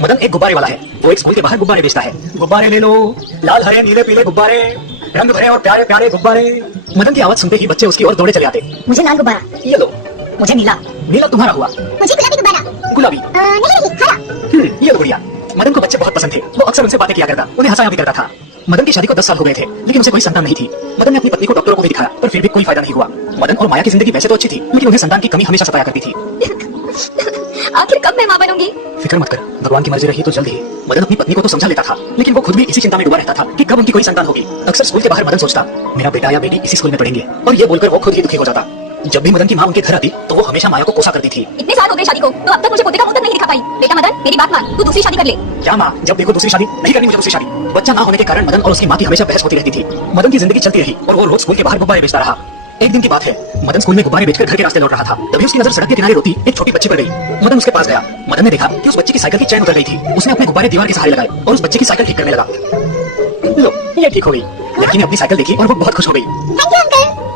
मदन एक गुब्बारे वाला है। वो एक स्कूल के बाहर गुब्बारे बेचता है। गुब्बारे ले लो, लाल हरे नीले पीले गुब्बारे, रंग भरे और प्यारे प्यारे गुब्बारे। मदन की आवाज सुनते ही बच्चे उसकी ओर दौड़े चले आते। मुझे लाल गुब्बारा। ये लो। मुझे नीला। नीला तुम्हारा हुआ। मुझे गुलाबी गुब्बारा। गुलाबी। नहीं हरा। ये लो गुड़िया। मदन को बच्चे बहुत पसंद थे। वो अक्सर उनसे बातें किया करता, उन्हें हंसाया भी करता था। मदन की शादी को 10 साल हो गए थे, लेकिन उसे कोई संतान नहीं थी। मदन ने अपनी पत्नी को डॉक्टरों को भी दिखाया, पर फिर भी कोई फायदा नहीं हुआ। मदन और माया की जिंदगी वैसे तो अच्छी थी, लेकिन उन्हें संतान की कमी हमेशा सताया करती थी। आखिर कब मैं माँ बनूंगी? फिक्र मत कर, भगवान की मर्जी रही तो जल्द ही। मदन अपनी पत्नी को तो समझा लेता था, लेकिन वो खुद भी इसी चिंता में डूबा रहता था कि कब उनकी कोई संतान होगी। अक्सर स्कूल के बाहर मदन सोचता, मेरा बेटा या बेटी इसी स्कूल में पढ़ेंगे, और ये बोलकर वो खुद ही दुखी हो जाता। जब भी मदन की माँ उनके घर आती, तो वो हमेशा माया को कोसा करती थी। इतने साल हो गए शादी को, तो अब तक मुझे पोते का मुंह तक नहीं दिखा पाई। बेटा मदन, मेरी बात मान, तू दूसरी शादी कर ले। क्या माँ, जब देखो दूसरी शादी? नहीं करनी मुझे दूसरी शादी। बच्चा ना होने के कारण मदन और उसकी माँ की हमेशा बहस होती रहती थी। मदन की जिंदगी चलती रही और वो रोज स्कूल के बाहर गुब्बारे बेचता रहा। एक दिन की बात है, मदन स्कूल में गुब्बारे बेचकर घर के रास्ते लौट रहा था। तभी उसकी नजर सड़क के किनारे रोती एक छोटी बच्ची पर गई। मदन उसके पास गया। मदन ने देखा कि उस बच्ची की साइकिल की चैन उतर गई थी। उसने अपने गुब्बारे दीवार के सहारे लगाए और उस बच्ची की साइकिल ठीक करने लगा। लो, ये ठीक हो गई। लड़की ने अपनी साइकिल देखी और वो बहुत खुश हो गई।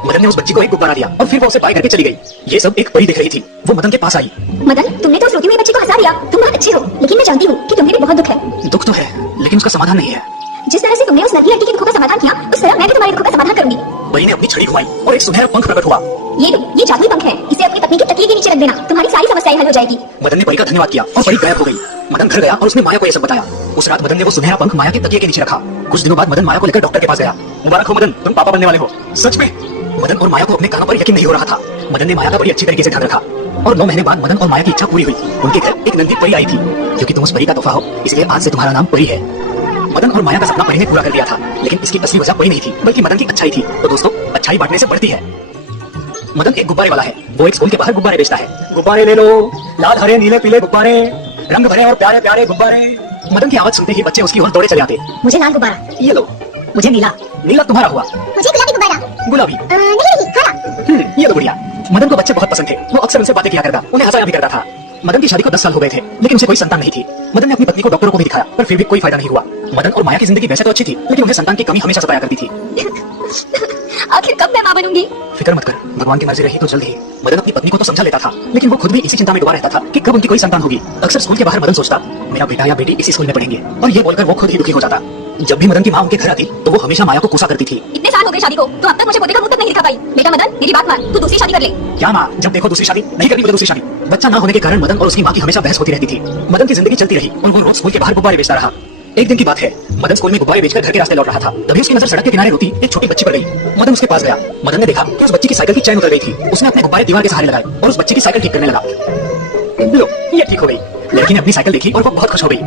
मदन ने उस बच्ची को एक गुब्बारा दिया और फिर वो उसे बाय करके चली गई। ये सब एक परी देख रही थी। वो मदन के पास आई। मदन, तुमने तो उस रोती हुई बच्ची को हंसा दिया। तुम बहुत अच्छे हो, लेकिन मैं जानती हूँ कि तुम्हें भी बहुत दुख है। दुख तो है, लेकिन उसका समाधान नहीं है। जिस तरह से तुमने उस नन्ही लड़की के दुखों का समाधान किया, उस तरह मैं भी तुम्हारे दुखों का समाधान करूंगी। परी ने अपनी छड़ी घुमाई और एक सुनहरा पंख प्रकट हुआ। ये लो, ये जादुई पंख है। इसे अपनी पत्नी के तकिए के नीचे रख देना, तुम्हारी सारी समस्याएं हल हो जाएगी। मदन ने परी का धन्यवाद किया और परी गायब हो गई। मदन घर गया और उसने माया को यह सब बताया। उस रात मदन ने वो सुनहरा पंख माया के तकिए के नीचे रखा। कुछ दिनों बाद मदन माया को लेकर डॉक्टर के पास गया। मुबारक हो मदन, तुम पापा बनने वाले हो। सच में? मदन और माया को अपने कानों पर यकीन नहीं हो रहा था। मदन ने माया का बड़ी अच्छी तरीके से ध्यान रखा और 9 महीने बाद मदन और माया की इच्छा पूरी हुई। उनके घर एक नन्ही परी आई थी। क्योंकि तुम उस परी का तोहफा हो, इसलिए आज से तुम्हारा नाम परी है। मदन और माया का सपना परी ने पूरा कर दिया था, लेकिन इसकी असली वजह परी नहीं थी, बल्कि मदन की अच्छाई थी। तो दोस्तों, अच्छाई बांटने से बढ़ती है। मदन एक गुब्बारे वाला है। वो एक स्कूल के बाहर गुब्बारे बेचता है। गुब्बारे ले लो, लाल हरे नीले पीले गुब्बारे, रंग भरे और प्यारे प्यारे गुब्बारे। मदन की आवाज सुनते ही बच्चे उसकी ओर दौड़े चले आते। मुझे लाल गुब्बारा। ये लो। मुझे नीला। नीला तुम्हारा हुआ। मुझे गुलाबी गुब्बारा। गुलाबी। नहीं हरा। ये लो गुड़िया। मदन को बच्चे बहुत पसंद थे। वो अक्सर उनसे बातें किया करता, उन्हें हंसाया भी करता था। मदन की शादी को 10 साल हो गए थे, लेकिन उसे कोई संतान नहीं थी। मदन ने अपनी पत्नी को डॉक्टरों को भी दिखाया, पर फिर भी कोई फायदा नहीं हुआ। मदन और माया की जिंदगी वैसे तो अच्छी थी, लेकिन उन्हें संतान की कमी हमेशा सताया करती थी। आखिर कब मैं माँ बनूंगी? फिक्र मत कर, भगवान की मर्जी रही तो जल्द ही। मदन अपनी पत्नी को तो समझा लेता था, लेकिन वो खुद भी इसी चिंता में डूबा रहता था कि कब उनकी कोई संतान होगी। अक्सर स्कूल के बाहर मदन सोचता, मेरा बेटा या बेटी इसी स्कूल में पढ़ेंगे, और ये बोलकर वो खुद ही दुखी हो जाता। जब भी मदन की माँ उनके घर आती, तो वो हमेशा माया को कोसा करती थी। इतने साल हो गए शादी को, तो अब तक मुझे पोते का मुंह तक नहीं दिखा पाई। बेटा मदन, मेरी बात मान, तू दूसरी शादी कर ले। क्या माँ, जब देखो दूसरी शादी? नहीं करनी मुझे दूसरी शादी। बच्चा ना होने के कारण मदन और उसकी माँ की हमेशा बहस होती रहती थी। मदन की जिंदगी चलती रही और वो रोज स्कूल के बाहर गुब्बारे बेचता रहा। एक दिन की बात है, मदन स्कूल में गुब्बारे बेचकर घर के रास्ते लौट रहा था। तभी उसकी नजर सड़क के किनारे रोती एक छोटी बच्ची पर गई। मदन उसके पास गया। मदन ने देखा कि उस बच्ची की साइकिल की चैन उतर गई थी। उसने अपने गुब्बारे दीवार के सहारे लगाए और उस बच्ची की साइकिल ठीक करने लगा। लो, ये ठीक हो गई। लड़की ने अपनी साइकिल देखी और वो बहुत खुश हो गई।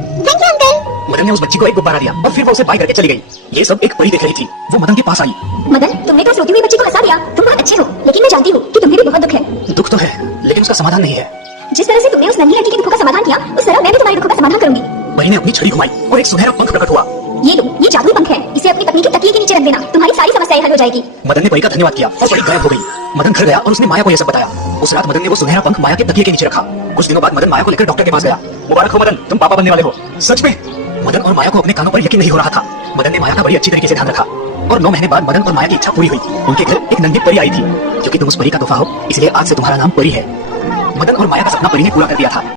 मदन ने उस बच्ची को एक गुब्बारा दिया और फिर वो उसे बाय करके चली गई। ये सब एक परी देख रही थी। वो मदन के पास आई। मदन, तुमने तो उस रोती हुई बच्ची को हंसा दिया। तुम बहुत अच्छे हो, लेकिन मैं जानती हूँ कि तुम्हें भी बहुत दुख है। दुख तो है, लेकिन उसका समाधान नहीं है। जिस तरह से तुमने उस नन्ही लड़की के दुखों का समाधान किया, उस तरह मैं भी तुम्हारे दुखों का समाधान करूंगी। परी ने अपनी छड़ी घुमाई और एक सुनहरा पंख प्रकट हुआ। ये लो, ये जादुई पंख है। इसे अपनी पत्नी के तकिए के नीचे रख देना, तुम्हारी सारी समस्याएं हल हो जाएगी। मदन ने परी का धन्यवाद किया और परी गायब हो गई। मदन घर गया और उसने माया को यह सब बताया। उस रात मदन ने वो सुनहरा पंख माया के तकिए के नीचे रखा। कुछ दिनों बाद मदन माया को लेकर डॉक्टर के पास गया। मुबारक हो मदन, तुम पापा बनने वाले हो। सच में? मदन और माया को अपने कानों पर यकीन नहीं हो रहा था। मदन ने माया का बड़ी अच्छी तरीके से ध्यान रखा और 9 महीने बाद मदन और माया की इच्छा पूरी हुई। उनके घर एक नन्ही परी आई थी। क्योंकि तुम उस परी का तोहफा हो, इसलिए आज से तुम्हारा नाम परी है। मदन और माया का सपना परी ने पूरा कर दिया था।